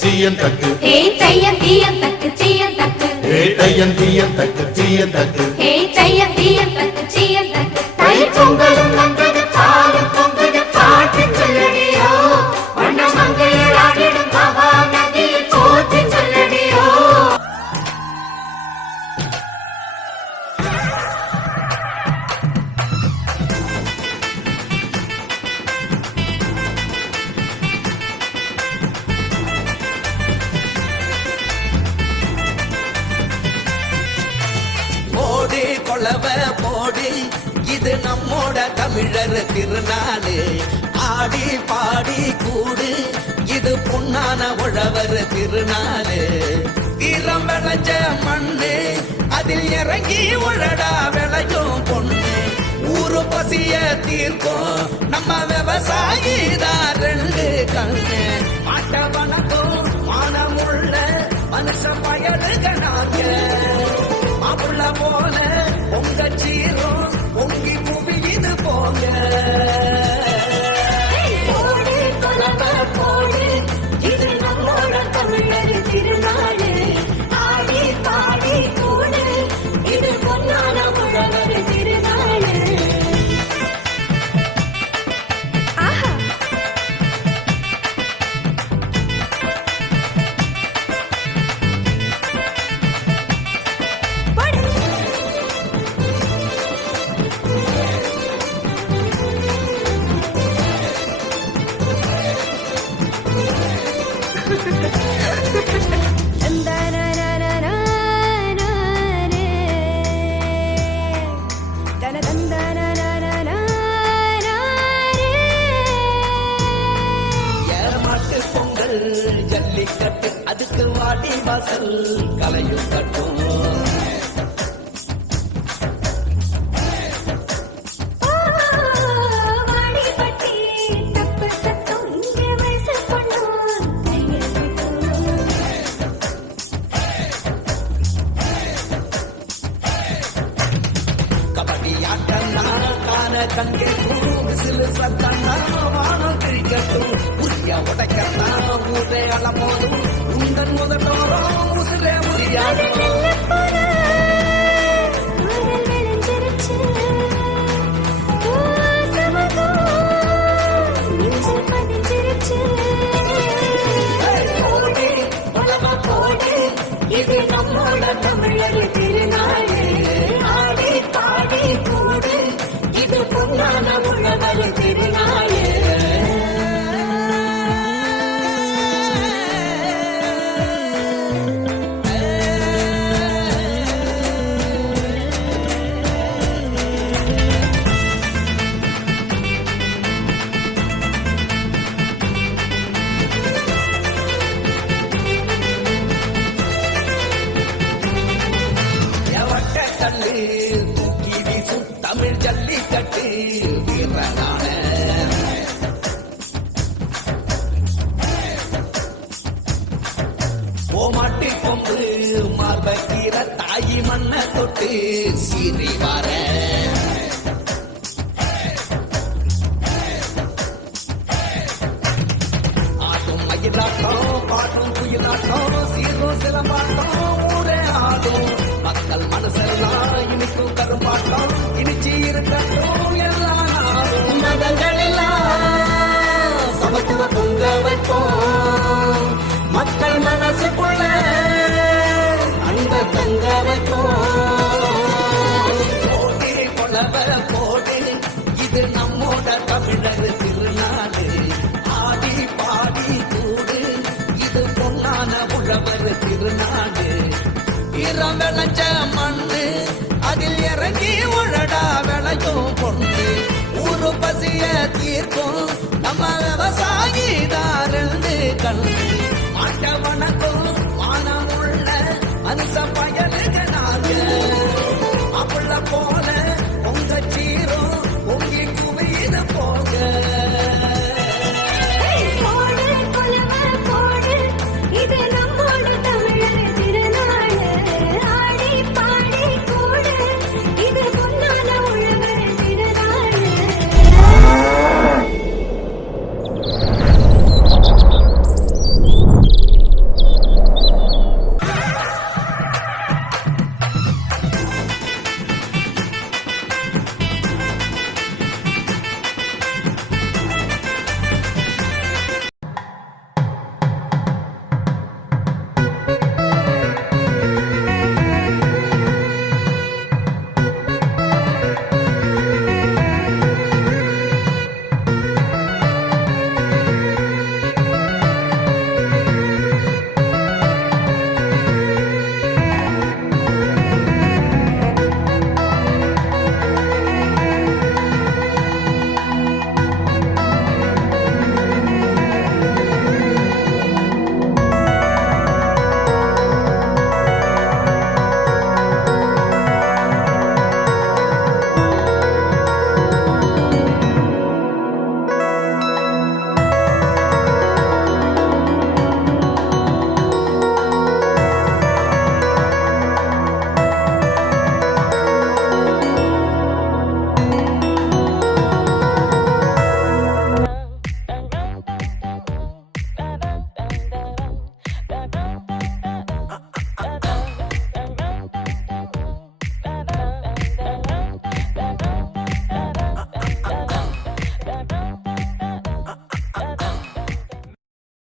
சீயன் தக்கு ஹே தையம் தீயம் தக்கு சீயன் தக்கு ஹே தையம் தீயம் தக்கு சீயன் தக்கு ஹே தையம் தீயம் தக்கு சீயன் தக்கு தை பொங்கலும் வந்தது பாலும் பொங்குது பாட்டு சொல்லடியோ வண்ண மங்கையர் ஆடிடும் மகா நதியில் போற்றி சொல்லடியோ கொளவ போடு இது நம்மோட தமிழர் திருநாளு ஆடி பாடி கூடு இது பொன்னான உழவர் திருநாளு ஈரம் விளைஞ்ச மண்ணு அதில் இறங்கி உழடா விளையும் பொண்ணு ஊரு பசிய தீர்க்கும் நம்ம விவசாயி தான் ரெண்டு கண்ணு மாட்ட வணக்கம் மானமுள்ள மனுஷ பயலுகனாக மாப்புள்ள போல உங்க சீரும் பொங்கி குவியுது போங்க போடு கொலவ போடு இது நம்மோட தமிழர் திருநாடு ஆடி பாடி கூடு இது பொன்னான உழவர் திருநாடு ஆஹா ஜல்லிக்கட்டு அதுக்கு வாடி வாசல் கலையும் கட்டும் கபடி ஆட்டம்னா கான கங்கே சிலு சத்தம்னா வானம் கிரிக்கட்டும் உரிய உடைக்கத்தான் ஊரே அளமோதும் உங்கள் முதலோரம் முசிலே முடியாது இது நம்மோட தமிழர் திருநாடு ஆடி பாடி கூடு இது பொன்னான உழவர் திருநாடு தூக்கி வீசும் தமிழ் ஜல்லிக்கட்டு வீரனான ஓமாட்டி கொம்பு மார்பக்கீர தாயி மண்ண தொட்டு சீறி வார ஆட்டும் மயிலாட்டம் பாட்டும் குயிலாட்டம் சீரும் சிலம்பாட்டம் ஊரே ஆடும் மக்கள் மனசெல்லாம் இனிக்கும் கரும்பாட்டம் இனிச்சி இருக்கட்டும் எல்லாம் மதங்கள் எல்லாம் சமத்துவ பொங்க வைப்போம் மக்கள் மனசுக்குள்ள அன்ப தங்க வைப்போம் போடி கொளவ போடு இது நம்மோட தமிழர் திருநாடு ஆடி பாடி கூடு இது பொன்னான உழவர் திருநாடு ஈரம் விளைஞ்ச மண்ணு அதில் இறங்கி உழடா விளையும் பொண்ணு ஊரு பசிய தீர்க்கும் நம்ம விவசாயி தான் ரெண்டு கண்ணு மாட்ட வணக்கம் மானமுள்ள மனுஷ பயலுகனாக மாப்புள்ள போல